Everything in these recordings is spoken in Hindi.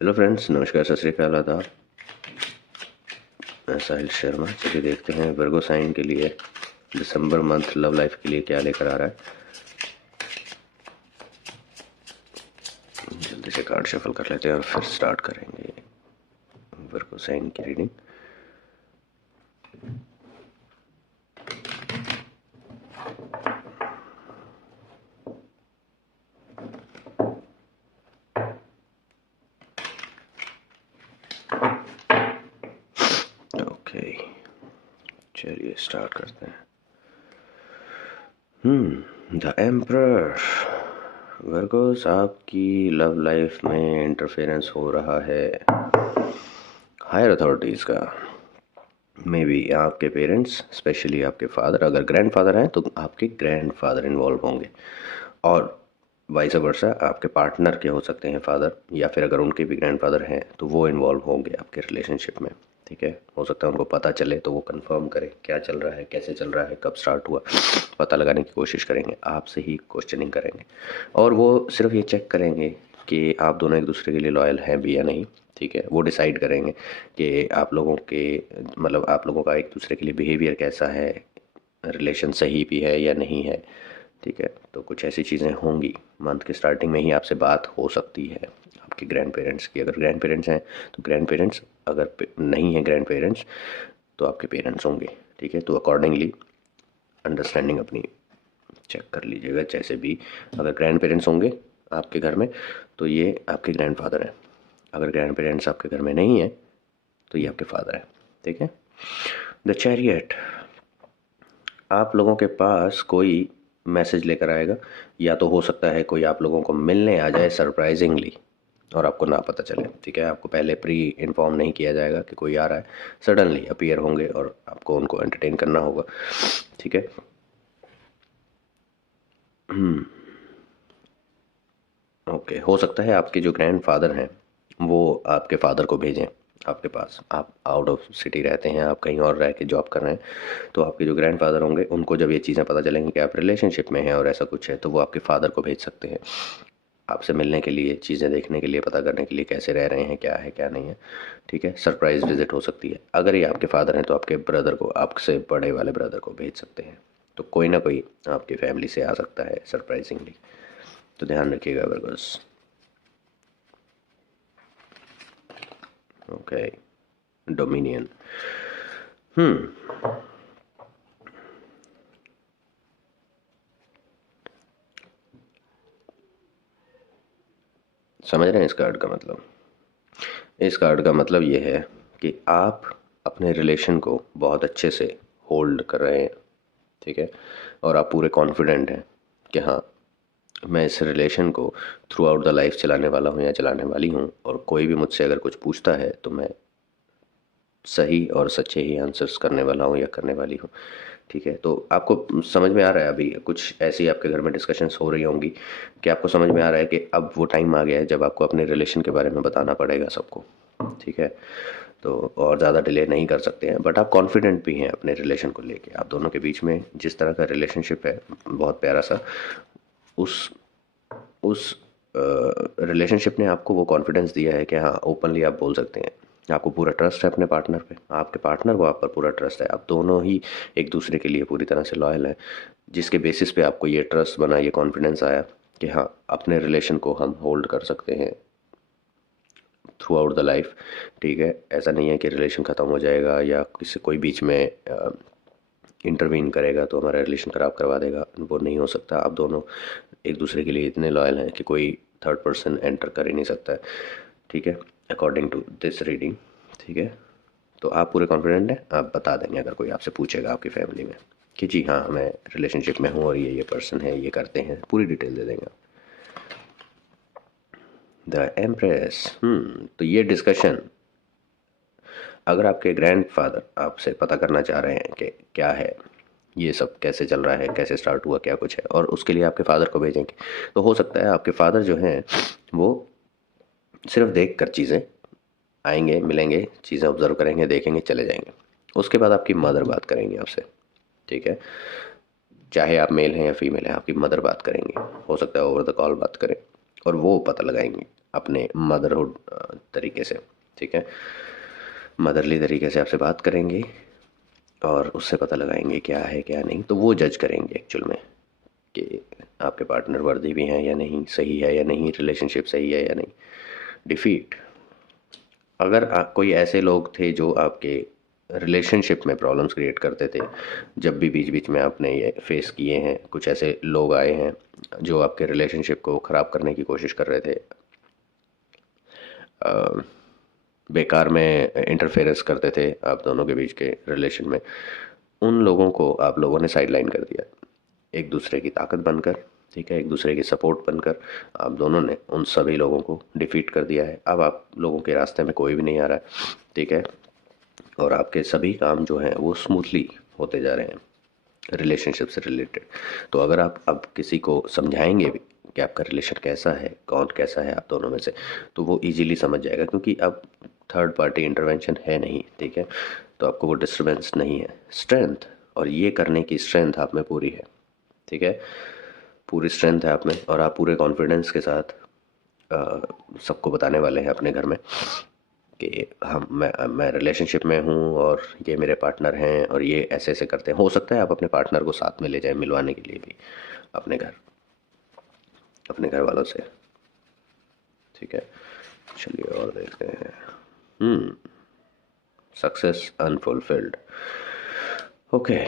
हेलो फ्रेंड्स, नमस्कार, सत श्री अकाल, आदाब। मैं साहिल शर्मा। चलिए देखते हैं वर्गो साइन के लिए दिसंबर मंथ लव लाइफ के लिए क्या लेकर आ रहा है। जल्दी से कार्ड शफल कर लेते हैं और फिर स्टार्ट करेंगे वर्गो साइन की रीडिंग। ओके, चलिए स्टार्ट करते हैं। The emperor. वर्गोस, आपकी लव लाइफ में इंटरफेरेंस हो रहा है हायर अथॉरिटीज़ का। मे बी आपके पेरेंट्स, स्पेशली आपके फादर, अगर ग्रैंड फादर हैं तो आपके ग्रैंड फादर इन्वॉल्व होंगे, और वाइस वर्सा आपके पार्टनर के हो सकते हैं फादर, या फिर अगर उनके भी ग्रैंड फादर हैं तो वो इन्वॉल्व होंगे आपके रिलेशनशिप में। ठीक है, हो सकता है उनको पता चले तो वो कंफर्म करें क्या चल रहा है, कैसे चल रहा है, कब स्टार्ट हुआ, पता लगाने की कोशिश करेंगे, आपसे ही क्वेश्चनिंग करेंगे, और वो सिर्फ ये चेक करेंगे कि आप दोनों एक दूसरे के लिए लॉयल हैं भी या नहीं। ठीक है, वो डिसाइड करेंगे कि आप लोगों के, मतलब आप लोगों का एक दूसरे के लिए बिहेवियर कैसा है, रिलेशन सही भी है या नहीं है। ठीक है, तो कुछ ऐसी चीज़ें होंगी। मंथ के स्टार्टिंग में ही आपसे बात हो सकती है आपके ग्रैंड पेरेंट्स की। अगर ग्रैंड पेरेंट्स हैं तो ग्रैंड पेरेंट्स, अगर नहीं हैं ग्रैंड पेरेंट्स तो आपके पेरेंट्स होंगे। ठीक है, तो अकॉर्डिंगली अंडरस्टैंडिंग अपनी चेक कर लीजिएगा। जैसे भी अगर ग्रैंड पेरेंट्स होंगे आपके घर में तो ये आपके ग्रैंड फादर हैं, अगर ग्रैंड पेरेंट्स आपके घर में नहीं है तो ये आपके फादर है। ठीक है, द चैरियट। आप लोगों के पास कोई मैसेज लेकर आएगा, या तो हो सकता है कोई आप लोगों को मिलने आ जाए सरप्राइजिंगली और आपको ना पता चले। ठीक है, आपको पहले प्री इन्फॉर्म नहीं किया जाएगा कि कोई आ रहा है, सडनली अपीयर होंगे और आपको उनको एंटरटेन करना होगा। ठीक है, ओके, हो सकता है आपके जो ग्रैंड फादर हैं वो आपके फादर को भेजें आपके पास। आप आउट ऑफ सिटी रहते हैं, आप कहीं और रह के जॉब कर रहे हैं, तो आपके जो ग्रैंड फादर होंगे उनको जब ये चीज़ें पता चलेंगी कि आप रिलेशनशिप में हैं और ऐसा कुछ है, तो वो आपके फादर को भेज सकते हैं आपसे मिलने के लिए, चीज़ें देखने के लिए, पता करने के लिए कैसे रह रहे हैं, क्या है क्या नहीं है। ठीक है, सरप्राइज विजिट हो सकती है। अगर ये आपके फादर हैं तो आपके ब्रदर को, आपसे बड़े वाले ब्रदर को भेज सकते हैं। तो कोई ना कोई आपकी फैमिली से आ सकता है सरप्राइजिंगली, तो ध्यान रखिएगा वर्गर्स। Okay, dominion. समझ रहे हैं इस कार्ड का मतलब? इस कार्ड का मतलब ये है कि आप अपने रिलेशन को बहुत अच्छे से होल्ड कर रहे हैं। ठीक है, और आप पूरे कॉन्फिडेंट हैं कि हाँ, मैं इस रिलेशन को थ्रू आउट द लाइफ चलाने वाला हूँ या चलाने वाली हूँ, और कोई भी मुझसे अगर कुछ पूछता है तो मैं सही और सच्चे ही आंसर्स करने वाला हूँ या करने वाली हूँ। ठीक है, तो आपको समझ में आ रहा है, अभी कुछ ऐसी आपके घर में डिस्कशंस हो रही होंगी कि आपको समझ में आ रहा है कि अब वो टाइम आ गया है जब आपको अपने रिलेशन के बारे में बताना पड़ेगा सबको। ठीक है, तो और ज़्यादा डिले नहीं कर सकते हैं, बट आप कॉन्फिडेंट भी हैं अपने रिलेशन को लेके। आप दोनों के बीच में जिस तरह का रिलेशनशिप है, बहुत प्यारा सा, उस उस रिलेशनशिप ने आपको वो कॉन्फिडेंस दिया है कि हाँ, ओपनली आप बोल सकते हैं। आपको पूरा ट्रस्ट है अपने पार्टनर पे, आपके पार्टनर को आप पर पूरा ट्रस्ट है, आप दोनों ही एक दूसरे के लिए पूरी तरह से लॉयल हैं, जिसके बेसिस पे आपको ये ट्रस्ट बना, ये कॉन्फिडेंस आया कि हाँ, अपने रिलेशन को हम होल्ड कर सकते हैं थ्रू आउट द लाइफ। ठीक है, ऐसा नहीं है कि रिलेशन ख़त्म हो जाएगा या किसी कोई बीच में इंटरवीन करेगा तो हमारा रिलेशन ख़राब करवा देगा, वो नहीं हो सकता। आप दोनों एक दूसरे के लिए इतने लॉयल हैं कि कोई थर्ड पर्सन एंटर कर ही नहीं सकता है। ठीक है, अकॉर्डिंग टू दिस रीडिंग। ठीक है, तो आप पूरे कॉन्फिडेंट हैं, आप बता देंगे अगर कोई आपसे पूछेगा आपकी फैमिली में कि जी हाँ, मैं रिलेशनशिप में हूँ और ये पर्सन है, ये करते हैं, पूरी डिटेल दे देंगे। The empress. तो ये डिस्कशन, अगर आपके ग्रैंडफादर आपसे पता करना चाह रहे हैं कि क्या है ये सब, कैसे चल रहा है, कैसे स्टार्ट हुआ, क्या कुछ है, और उसके लिए आपके फादर को भेजेंगे, तो हो सकता है आपके फादर जो हैं वो सिर्फ देख कर चीज़ें आएंगे, मिलेंगे, चीज़ें ऑब्जर्व करेंगे, देखेंगे, चले जाएंगे। उसके बाद आपकी मदर बात करेंगे आपसे। ठीक है, चाहे आप मेल हैं या फीमेल हैं, आपकी मदर बात करेंगे, हो सकता है ओवर द कॉल बात करें, और वो पता लगाएंगे अपने मदरहुड तरीके से, ठीक है, मदरली तरीके से आपसे बात करेंगे और उससे पता लगाएंगे क्या है क्या नहीं। तो वो जज करेंगे एक्चुअल में कि आपके पार्टनर वर्दी भी हैं या नहीं, सही है या नहीं, रिलेशनशिप सही है या नहीं। डिफीट, अगर कोई ऐसे लोग थे जो आपके रिलेशनशिप में प्रॉब्लम्स क्रिएट करते थे, जब भी बीच बीच में आपने ये फेस किए हैं, कुछ ऐसे लोग आए हैं जो आपके रिलेशनशिप को ख़राब करने की कोशिश कर रहे थे, बेकार में इंटरफेरेंस करते थे आप दोनों के बीच के रिलेशन में, उन लोगों को आप लोगों ने साइडलाइन कर दिया, एक दूसरे की ताकत बनकर, ठीक है, एक दूसरे की सपोर्ट बनकर आप दोनों ने उन सभी लोगों को डिफीट कर दिया है। अब आप लोगों के रास्ते में कोई भी नहीं आ रहा है, ठीक है, और आपके सभी काम जो हैं वो स्मूथली होते जा रहे हैं रिलेशनशिप से रिलेटेड। तो अगर आप अब किसी को समझाएंगे भी कि आपका रिलेशन कैसा है, कौन कैसा है आप दोनों में से, तो वो इजीली समझ जाएगा, क्योंकि अब थर्ड पार्टी इंटरवेंशन है नहीं, ठीक है, तो आपको वो डिस्टर्बेंस नहीं है। स्ट्रेंथ, और ये करने की स्ट्रेंथ आप में पूरी है, ठीक है, पूरी स्ट्रेंथ है आप में, और आप पूरे कॉन्फिडेंस के साथ सबको बताने वाले हैं अपने घर में कि मैं रिलेशनशिप में हूँ और ये मेरे पार्टनर हैं और ये ऐसे ऐसे करते हैं। हो सकता है आप अपने पार्टनर को साथ में ले जाएं मिलवाने के लिए भी अपने घर वालों से, ठीक है। चलिए और देखते हैं। Success unfulfilled, okay.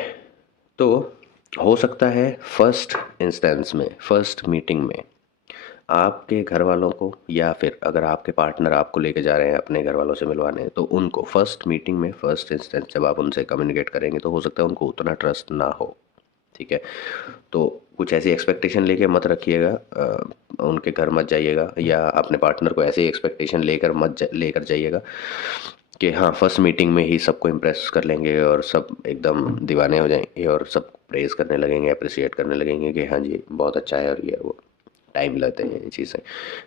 तो हो सकता है फर्स्ट इंस्टेंस में, फर्स्ट मीटिंग में आपके घर वालों को, या फिर अगर आपके पार्टनर आपको लेके जा रहे हैं अपने घर वालों से मिलवाने, तो उनको फर्स्ट मीटिंग में, फर्स्ट इंस्टेंस जब आप उनसे कम्युनिकेट करेंगे, तो हो सकता है उनको उतना ट्रस्ट ना हो, ठीक है। तो कुछ ऐसी एक्सपेक्टेशन लेके मत रखिएगा, उनके घर मत जाइएगा, या अपने पार्टनर को ऐसी एक्सपेक्टेशन लेकर जाइएगा कि हाँ फर्स्ट मीटिंग में ही सबको इम्प्रेस कर लेंगे और सब एकदम दीवाने हो जाएंगे और सब प्रेज़ करने लगेंगे, अप्रिशिएट करने लगेंगे कि हाँ जी बहुत अच्छा है और ये वो। टाइम लगते हैं ये चीज़ें,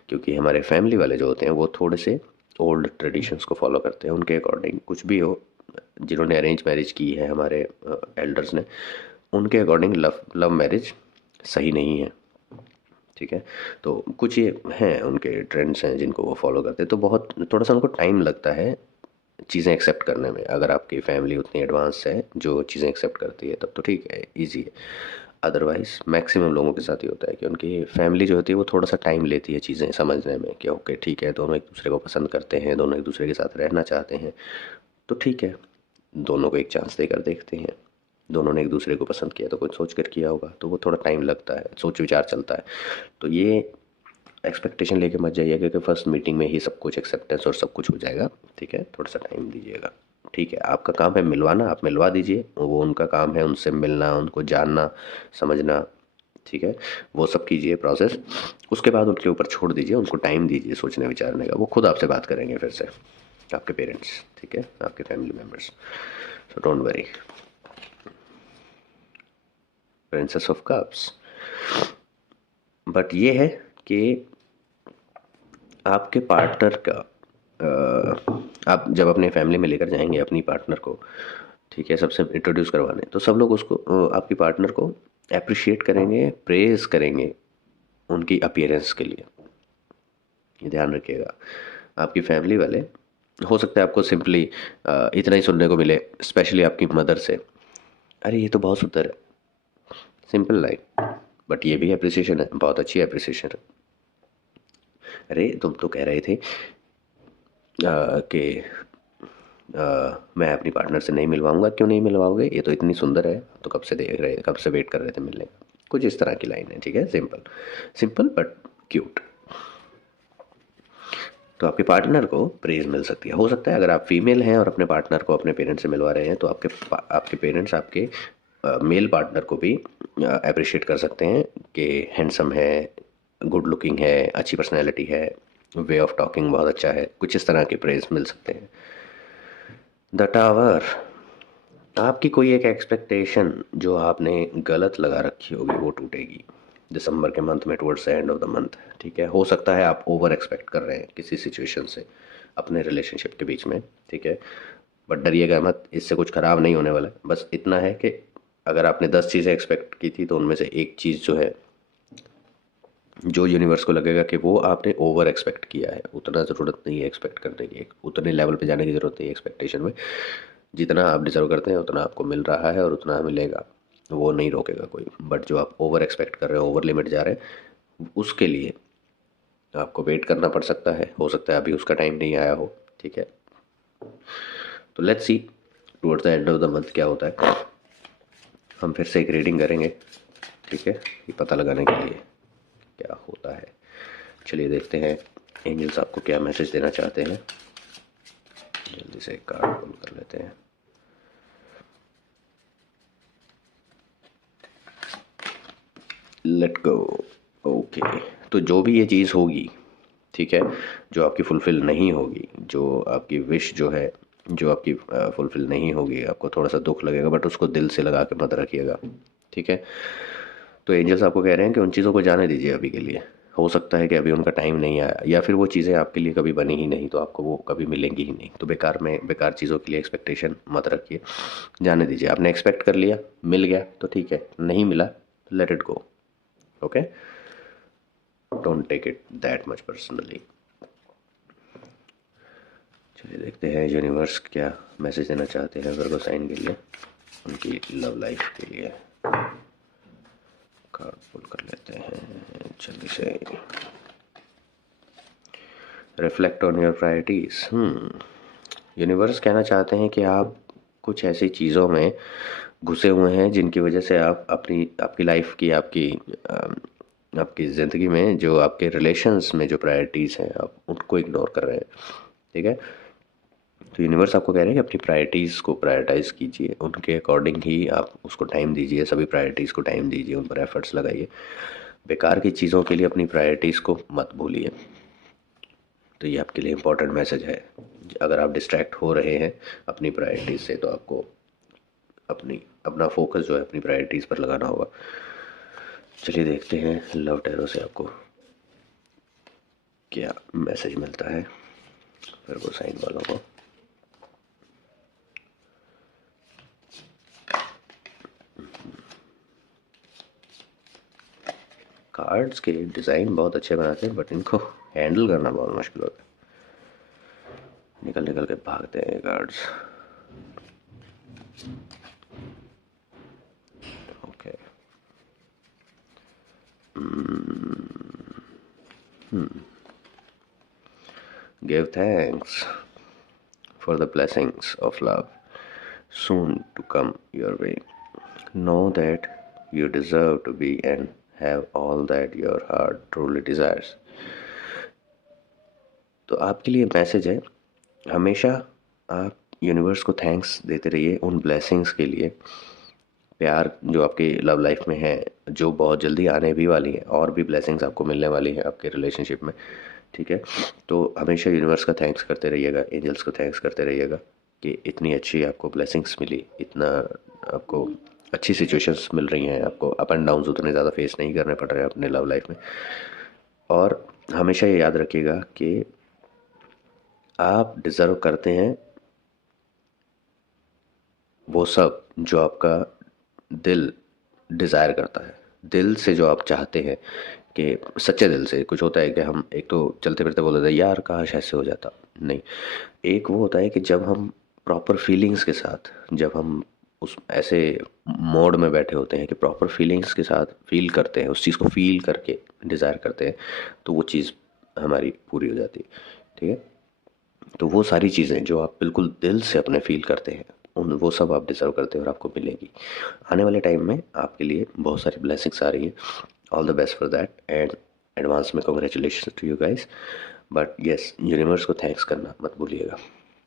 क्योंकि हमारे फैमिली वाले जो होते हैं वो थोड़े से ओल्ड ट्रेडिशंस को फॉलो करते हैं, उनके अकॉर्डिंग कुछ भी हो। जिन्होंने अरेंज मैरिज की है हमारे एल्डर्स ने, उनके अकॉर्डिंग लव लव मैरिज सही नहीं है, ठीक है। तो कुछ ये हैं उनके ट्रेंड्स हैं जिनको वो फॉलो करते हैं, तो बहुत थोड़ा सा उनको टाइम लगता है चीज़ें एक्सेप्ट करने में। अगर आपकी फैमिली उतनी एडवांस है जो चीज़ें एक्सेप्ट करती है, तब तो ठीक है, ईजी है। अदरवाइज़ मैक्सिमम लोगों के साथ ही होता है कि उनकी फैमिली जो होती है वो थोड़ा सा टाइम लेती है चीज़ें समझने में कि ओके ठीक है, दोनों एक दूसरे को पसंद करते हैं, दोनों एक दूसरे के साथ रहना चाहते हैं, तो ठीक है, दोनों को एक चांस देकर देखते हैं। दोनों ने एक दूसरे को पसंद किया तो कुछ सोच कर किया होगा, तो वो थोड़ा टाइम लगता है, सोच विचार चलता है। तो ये एक्सपेक्टेशन लेके मत जाइएगा कि फर्स्ट मीटिंग में ही सब कुछ एक्सेप्टेंस और सब कुछ हो जाएगा, ठीक है, थोड़ा सा टाइम दीजिएगा, ठीक है। आपका काम है मिलवाना, आप मिलवा दीजिए, वो उनका काम है उनसे मिलना, उनको जानना समझना, ठीक है, वो सब कीजिए प्रोसेस। उसके बाद उनके ऊपर छोड़ दीजिए, उनको टाइम दीजिए सोचने विचारने का, वो खुद आपसे बात करेंगे फिर से, आपके पेरेंट्स, ठीक है, आपके family members. So don't worry. Princess of cups, but ये है कि आपके पार्टनर का आप जब अपने फैमिली में लेकर जाएंगे अपनी पार्टनर को, ठीक है, सबसे इंट्रोड्यूस करवाने, तो सब लोग उसको आपकी पार्टनर को अप्रिशिएट करेंगे, प्रेज करेंगे उनकी अपीयरेंस के लिए, ये ध्यान रखिएगा। आपकी फैमिली वाले, हो सकता है आपको सिंपली इतना ही सुनने को मिले, स्पेशली आपकी मदर से, अरे ये तो बहुत सुंदर है, सिंपल लाइन, बट ये भी अप्रिसिएशन है, बहुत अच्छी अप्रिसिएशन है। अरे तुम तो कह रहे थे कि मैं अपनी पार्टनर से नहीं मिलवाऊंगा, क्यों नहीं मिलवाओगे, ये तो इतनी सुंदर है, तो कब से देख रहे, कब से वेट कर रहे थे मिलने का, कुछ इस तरह की लाइन है, ठीक है, सिंपल सिंपल बट क्यूट। तो आपके पार्टनर को प्रेज मिल सकती है। हो सकता है अगर आप फीमेल हैं और अपने पार्टनर को अपने पेरेंट्स से मिलवा रहे हैं, तो आपके पेरेंट्स आपके मेल पार्टनर को भी अप्रिशिएट कर सकते हैं कि हैंडसम है, गुड लुकिंग है, अच्छी पर्सनैलिटी है, वे ऑफ टॉकिंग बहुत अच्छा है, कुछ इस तरह के प्रेज मिल सकते हैं। द टावर, आपकी कोई एक एक्सपेक्टेशन जो आपने गलत लगा रखी होगी वो टूटेगी दिसंबर के मंथ में, towards the end of the month, ठीक है। हो सकता है आप ओवर एक्सपेक्ट कर रहे हैं किसी सिचुएशन से अपने रिलेशनशिप के बीच में, ठीक है, बट डरिएगा मत, इससे कुछ ख़राब नहीं होने वाला है। बस इतना है कि अगर आपने 10 चीज़ें एक्सपेक्ट की थी तो उनमें से एक चीज़ जो है जो यूनिवर्स को लगेगा कि वो आपने ओवर एक्सपेक्ट किया है, उतना ज़रूरत नहीं है एक्सपेक्ट करने की, उतने लेवल पे जाने की ज़रूरत नहीं है एक्सपेक्टेशन में। जितना आप डिजर्व करते हैं उतना आपको मिल रहा है और उतना मिलेगा, वो नहीं रोकेगा कोई। बट जो आप ओवर एक्सपेक्ट कर रहे हो, ओवर लिमिट जा रहे हैं, उसके लिए आपको वेट करना पड़ सकता है। हो सकता है अभी उसका टाइम नहीं आया हो, ठीक है। तो let's see towards the end of the month क्या होता है। हम फिर से एक रीडिंग करेंगे, ठीक है, ये पता लगाने के लिए क्या होता है। चलिए देखते हैं एंजल्स आपको क्या मैसेज देना चाहते हैं। जल्दी से एक कार्ड पुल कर लेते हैं। Let go. ओके, तो जो भी ये चीज़ होगी, ठीक है, जो आपकी फुलफ़िल नहीं होगी, जो आपकी विश जो है, जो आपकी फुलफ़िल नहीं होगी, आपको थोड़ा सा दुख लगेगा, बट उसको दिल से लगा के मत रखिएगा, ठीक है। तो एंजल्स आपको कह रहे हैं कि उन चीज़ों को जाने दीजिए अभी के लिए। हो सकता है कि अभी उनका टाइम नहीं आया, या फिर वो चीज़ें आपके लिए कभी बनी ही नहीं, तो आपको वो कभी मिलेंगी ही नहीं। तो बेकार चीज़ों के लिए एक्सपेक्टेशन मत रखिए, जाने दीजिए। आपने एक्सपेक्ट कर लिया, मिल गया तो ठीक है, नहीं मिला तो let it go, okay. Don't take it that much personally. चलिए देखते हैं यूनिवर्स क्या मैसेज देना चाहते हैं वर्गो साइन के लिए, उनकी लव लाइफ के लिए। कार्ड पुल कर लेते हैं जल्दी से। Reflect on your priorities. Universe कहना चाहते हैं कि आप कुछ ऐसी चीज़ों में घुसे हुए हैं जिनकी वजह से आप आपकी लाइफ की, आपकी ज़िंदगी में जो आपके रिलेशंस में जो प्रायोरिटीज़ हैं, आप उनको इग्नोर कर रहे हैं, ठीक है। तो यूनिवर्स आपको कह रहे हैं कि अपनी प्रायोरिटीज़ को प्रायोरिटाइज़ कीजिए, उनके अकॉर्डिंग ही आप उसको टाइम दीजिए, सभी प्रायोरिटीज़ को टाइम दीजिए, उन पर एफर्ट्स लगाइए। बेकार की चीज़ों के लिए अपनी प्रायोरिटीज़ को मत भूलिए। तो ये आपके लिए इम्पोर्टेंट मैसेज है। अगर आप डिस्ट्रैक्ट हो रहे हैं अपनी प्रायोरिटीज़ से, तो आपको अपना फोकस जो है अपनी प्रायोरिटीज़ पर लगाना होगा। चलिए देखते हैं लव टैरो से आपको क्या मैसेज मिलता है फिर वो साइन वालों को। कार्ड्स के डिज़ाइन बहुत अच्छे बनाते हैं, बट इनको हैंडल करना बहुत मुश्किल होता है। निकल निकल के भागते हैं cards. Okay, give thanks for the blessings of love soon to come your way. Know that you deserve to be and have all that your heart truly desires. तो आपके लिए मैसेज है, हमेशा आप यूनिवर्स को थैंक्स देते रहिए उन ब्लेसिंग्स के लिए। प्यार जो आपकी लव लाइफ में है, जो बहुत जल्दी आने भी वाली है, और भी ब्लेसिंग्स आपको मिलने वाली है आपके रिलेशनशिप में, ठीक है। तो हमेशा यूनिवर्स का थैंक्स करते रहिएगा, एंजल्स को थैंक्स करते रहिएगा कि इतनी अच्छी आपको ब्लेसिंग्स मिली, इतना आपको अच्छी सिचुएशंस मिल रही हैं, आपको अप एंड डाउन्स उतने ज़्यादा फेस नहीं करने पड़ रहे हैं अपने लव लाइफ में। और हमेशा ये याद रखिएगा कि आप डिज़र्व करते हैं वो सब जो आपका दिल डिज़ायर करता है, दिल से जो आप चाहते हैं, कि सच्चे दिल से। कुछ होता है कि हम एक तो चलते फिरते बोल देते हैं यार काश ऐसे हो जाता, नहीं। एक वो होता है कि जब हम प्रॉपर फीलिंग्स के साथ, जब हम उस ऐसे मोड में बैठे होते हैं कि प्रॉपर फीलिंग्स के साथ फील करते हैं, उस चीज़ को फील करके डिज़ायर करते हैं, तो वो चीज़ हमारी पूरी हो जाती है, ठीक है। तो वो सारी चीज़ें जो आप बिल्कुल दिल से अपने फील करते हैं, उन वो सब आप डिज़र्व करते हैं और आपको मिलेगी। आने वाले टाइम में आपके लिए बहुत सारी ब्लेसिंग्स आ रही है। All the best for that, and advance में congratulation to you guys. But yes, universe को थैंक्स करना मत भूलिएगा,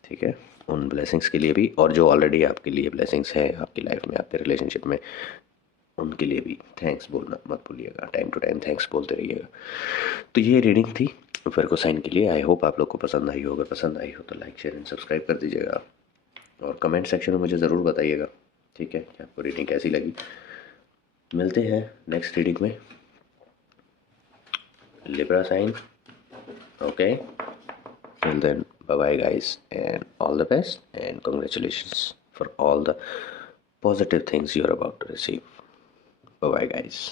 ठीक है, उन ब्लेसिंग्स के लिए भी, और जो ऑलरेडी आपके लिए ब्लेसिंग्स हैं आपकी लाइफ में, आपके रिलेशनशिप में, उनके लिए भी थैंक्स बोलना मत भूलिएगा। टाइम टू टाइम थैंक्स बोलते रहिएगा। तो ये रीडिंग थी वर्गो साइन के लिए। आई होप आप लोग को पसंद आई हो। अगर पसंद आई हो तो लाइक शेयर एंड सब्सक्राइब कर दीजिएगा, और कमेंट सेक्शन में मुझे ज़रूर बताइएगा, ठीक है, कि आपको रीडिंग कैसी लगी। मिलते हैं नेक्स्ट रीडिंग में। Libra sign, okay, till then bye bye guys, and all the best, and congratulations for all the positive things you're about to receive. Bye bye guys.